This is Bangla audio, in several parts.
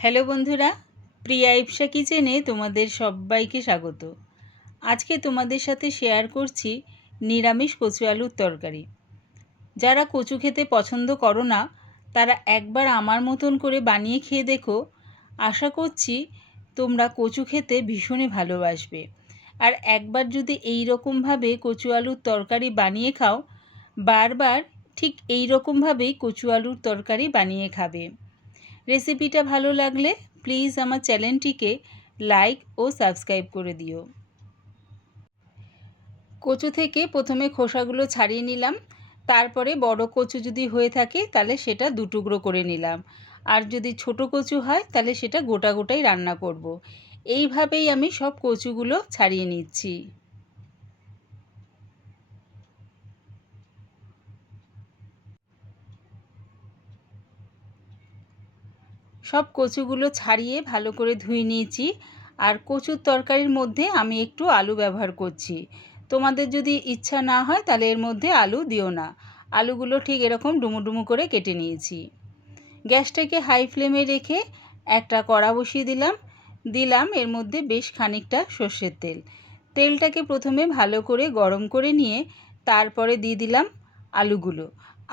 হ্যালো বন্ধুরা, প্রিয়া ইপসা কিচেনে তোমাদের সবাইকে স্বাগত। আজকে তোমাদের সাথে শেয়ার করছি নিরামিষ কচু আলুর তরকারি। যারা কচু খেতে পছন্দ করো না তারা একবার আমার মতন করে বানিয়ে খেয়ে দেখো। আশা করছি তোমরা কচু খেতে ভীষণই ভালোবাসবে। আর একবার যদি এই রকমভাবে কচু আলুর তরকারি বানিয়ে খাও, বারবার ঠিক এই রকমভাবেই কচু আলুর তরকারি বানিয়ে খাবে। রেসিপিটা ভালো লাগলে প্লিজ আমার চ্যানেলটিকে লাইক ও সাবস্ক্রাইব করে দিও। কচু থেকে প্রথমে খোসাগুলো ছাড়িয়ে নিলাম, তারপরে বড় কচু যদি হয়ে থাকে তাহলে সেটা দুটুকরো করে নিলাম, আর যদি ছোট কচু হয় তাহলে সেটা গোটা গোটাই রান্না করব। এইভাবেই আমি সব কচুগুলো ছাড়িয়ে নিচ্ছি। সব কচুগুলো ছাড়িয়ে ভালো করে ধুয়ে নিয়েছি। আর কচুর তরকারির মধ্যে আমি একটু আলু ব্যবহার করছি। তোমাদের যদি ইচ্ছা না হয় তাহলে এর মধ্যে আলু দিও না। আলুগুলো ঠিক এরকম ডুমো ডুমো করে কেটে নিয়েছি। গ্যাসটাকে হাই ফ্লেমে রেখে একটা কড়া বসিয়ে দিলাম এর মধ্যে বেশ খানিকটা সর্ষের তেল। তেলটাকে প্রথমে ভালো করে গরম করে নিয়ে তারপরে দিয়ে দিলাম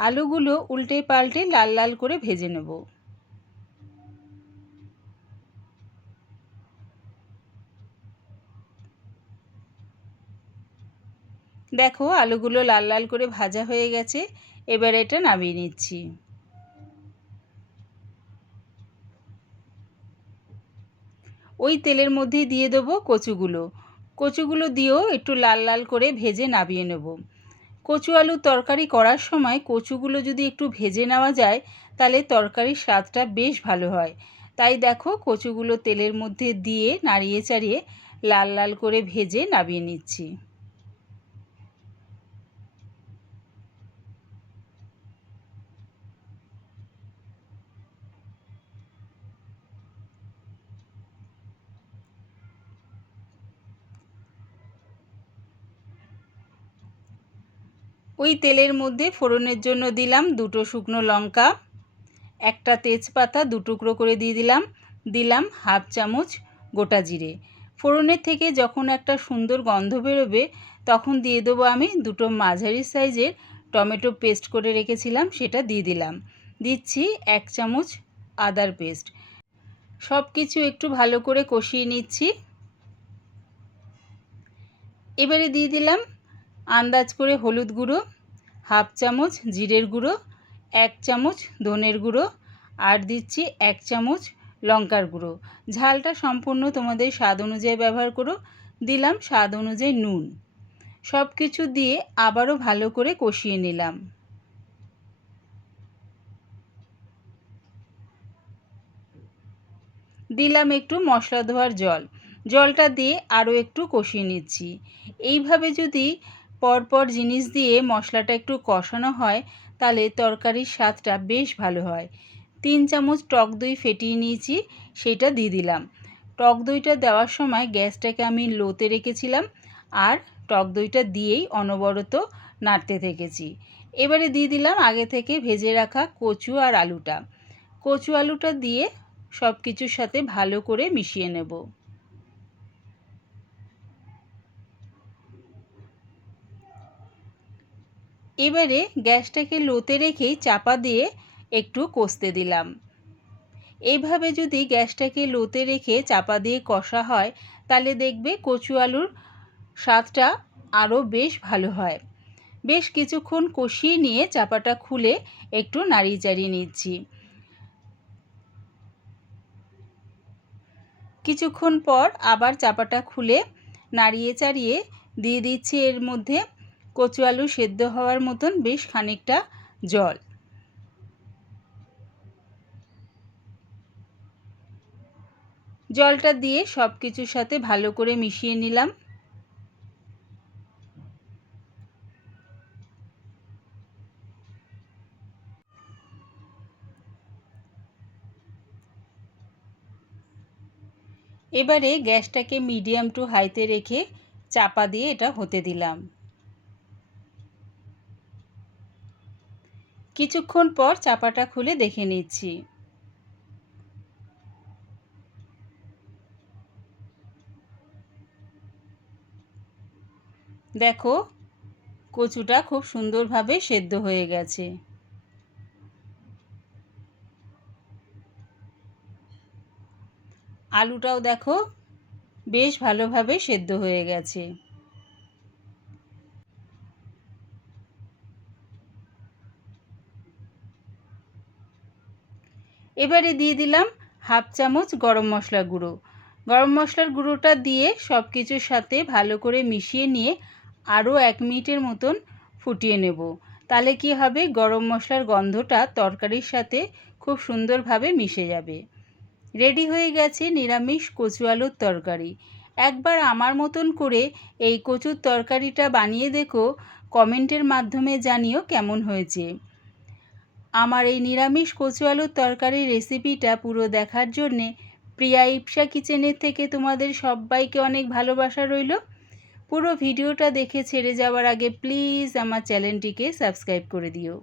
আলুগুলো উল্টে পাল্টে লাল লাল করে ভেজে নেব। দেখো আলুগুলো লাল লাল করে ভাজা হয়ে গেছে, এবার এটা নামিয়ে নিচ্ছি। ওই তেলের মধ্যেই দিয়ে দেবো কচুগুলো দিয়েও একটু লাল লাল করে ভেজে নামিয়ে নেব। কচু আলুর তরকারি করার সময় কচুগুলো যদি একটু ভেজে নেওয়া যায় তাহলে তরকারির স্বাদটা বেশ ভালো হয়। তাই দেখো কচুগুলো তেলের মধ্যে দিয়ে নাড়িয়ে চাড়িয়ে লাল লাল করে ভেজে নামিয়ে নিচ্ছি। ওই তেলের মধ্যে ফোড়নের জন্য দিলাম দুটো শুকনো লঙ্কা, একটা তেজপাতা দুটুকরো করে দিলাম হাফ চামচ গোটা জিরে। ফোড়নের থেকে যখন একটা সুন্দর গন্ধ বেরোবে তখন দিয়ে দেবো আমি দুটো মাঝারি সাইজের টমেটো পেস্ট করে রেখেছিলাম, সেটা দিচ্ছি 1 চামচ আদার পেস্ট। সব কিছু একটু ভালো করে কষিয়ে নিচ্ছি। এবারে দিয়ে দিলাম আন্দাজ করে হলুদ গুঁড়ো, হাফ চামচ জিরের গুঁড়ো, 1 চামচ ধনের গুঁড়ো, আর দিচ্ছি 1 চামচ লঙ্কার গুঁড়ো। ঝালটা সম্পূর্ণ তোমাদের স্বাদ অনুযায়ী ব্যবহার করো। দিলাম স্বাদ অনুযায়ী নুন। সব কিছু দিয়ে আবারও ভালো করে কষিয়ে নিলাম। দিলাম একটু মশলা ধোয়ার জলটা দিয়ে আরও একটু কষিয়ে নিচ্ছি। এইভাবে যদি পরপর জিনিস দিয়ে মশলাটা একটু কষানো হয় তাহলে তরকারির স্বাদটা বেশ ভালো হয়। 3 চামচ টক দই ফেটিয়ে নিয়েছি, সেটা দিয়ে দিলাম। টক দইটা দেওয়ার সময় গ্যাসটাকে আমি লোতে রেখেছিলাম আর টক দইটা দিয়েই অনবরত নাড়তে থেকেছি। এবারে দিয়ে দিলাম আগে থেকে ভেজে রাখা কচু আলুটা দিয়ে সব কিছুর সাথে ভালো করে মিশিয়ে নেব। এবারে গ্যাসটাকে লোতে রেখেই চাপা দিয়ে একটু কষতে দিলাম। এইভাবে যদি গ্যাসটাকে লোতে রেখে চাপা দিয়ে কষা হয় তাহলে দেখবে কচু আলুর স্বাদটা আরও বেশ ভালো হয়। বেশ কিছুক্ষণ কষিয়ে নিয়ে চাপাটা খুলে একটু নাড়িয়ে চাড়িয়ে নিচ্ছি। কিছুক্ষণ পর আবার চাপাটা খুলে নাড়িয়ে চাড়িয়ে দিয়ে দিচ্ছি এর মধ্যে কচু আলু সেদ্ধ হওয়ার মতন বেশ খানিকটা জল। জলটা দিয়ে সব কিছুর সাথে ভালো করে মিশিয়ে নিলাম। এবারে গ্যাসটাকে মিডিয়াম টু হাইতে রেখে চাপা দিয়ে এটা হতে দিলাম। কিছুক্ষণ পর চাপাটা খুলে দেখে নিচ্ছি। দেখো কচুটা খুব সুন্দরভাবে সেদ্ধ হয়ে গেছে। আলুটাও দেখো বেশ ভালোভাবে সেদ্ধ হয়ে গেছে। এবারে দিয়ে দিলাম হাফ চামচ গরম মশলা গুঁড়ো। গরম মশলার গুঁড়োটা দিয়ে সব কিছুর সাথে ভালো করে মিশিয়ে নিয়ে আরও 1 মিনিটের মতন ফুটিয়ে নেব। তাহলে কি হবে, গরম মশলার গন্ধটা তরকারির সাথে খুব সুন্দরভাবে মিশে যাবে। রেডি হয়ে গেছে নিরামিষ কচু আলুর তরকারি। একবার আমার মতন করে এই কচুর তরকারিটা বানিয়ে দেখো, কমেন্টের মাধ্যমে জানিও কেমন হয়েছে। আমার এই নিরামিষ কচু আলুর তরকারির রেসিপিটা পুরো দেখার জন্যে প্রিয়া ইপসা কিচেনের থেকে তোমাদের সবাইকে অনেক ভালোবাসা রইল। পুরো ভিডিওটা দেখে ছেড়ে যাওয়ার আগে প্লিজ আমার চ্যানেলটিকে সাবস্ক্রাইব করে দিও।